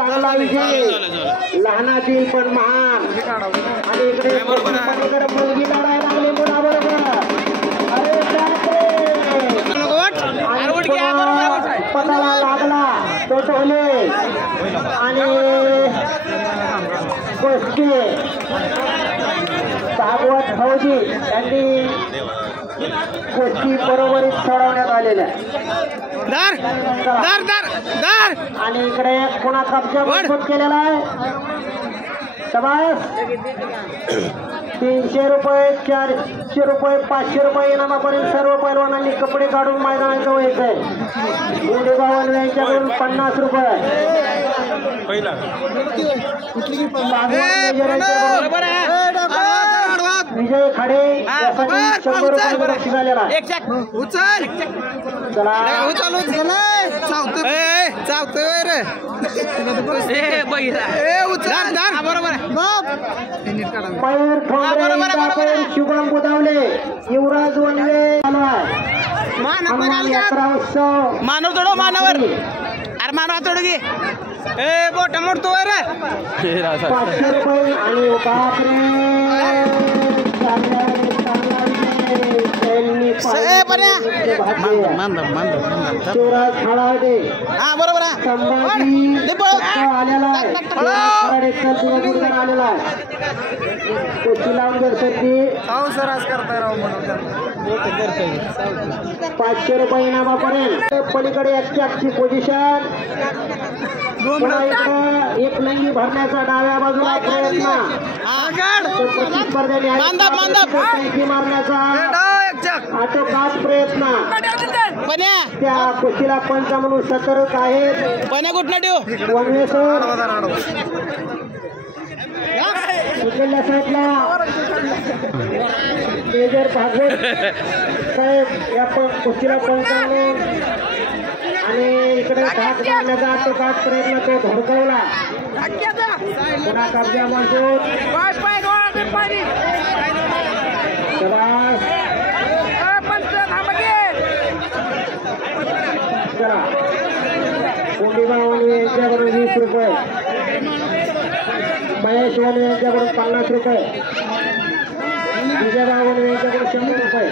चांगला विजय लहानाची पण महान आणि इकडे मुलगी लढायला लागली मुलाबरोबर पताला लागला तो टोले आणि गोष्टी भागवत फौजी यांनी गोष्टी बरोबरीत सोडवण्यात आलेल्या आणि इकडे पुन्हा कब्जा मजबूत केलेला आहे शाबास 300 रुपये 400 रुपये 500 रुपये इनामापर्यंत सर्व पैलवानांनी कपडे काढून मैदानात व्हायचं आहे गुंडेगावल यांच्याकडून 50 रुपये विजय खडे 100 रुपये बक्षीस झालेला शुभम बुधावले युवराज वनवे यात्रा उत्सव मानव तोडो मानवर अरे मानव तोडू घे बोट मोडतो 500 रुपये आणि शिवराज खळावडे बरोबर आलेला कुस्ती लावून दर्शकी 500 रुपये इनामापर्यंत पलीकडे एकची पोझिशन एक लंगी भरण्याचा डाव्या बाजूला प्रयत्न प्रतिस्पर्ध्याने मारण्याचा आटोकाट प्रयत्न त्या कुस्तीला पंच म्हणून सतर्क आहेत वनवेश्वर इकडल्या साईडला मेजर भागवत साहेब या कुस्तीला पंच म्हणून आणि इकडे घाट मारण्याचा आटोकाट प्रयत्न तो धडकवला पुन्हा कब्जा मजबूत चला कोंडीगाव यांच्याकडून 20 रुपये महेश वाले यांच्याकडून 50 रुपये विजयराव यांच्याकडून 100 रुपये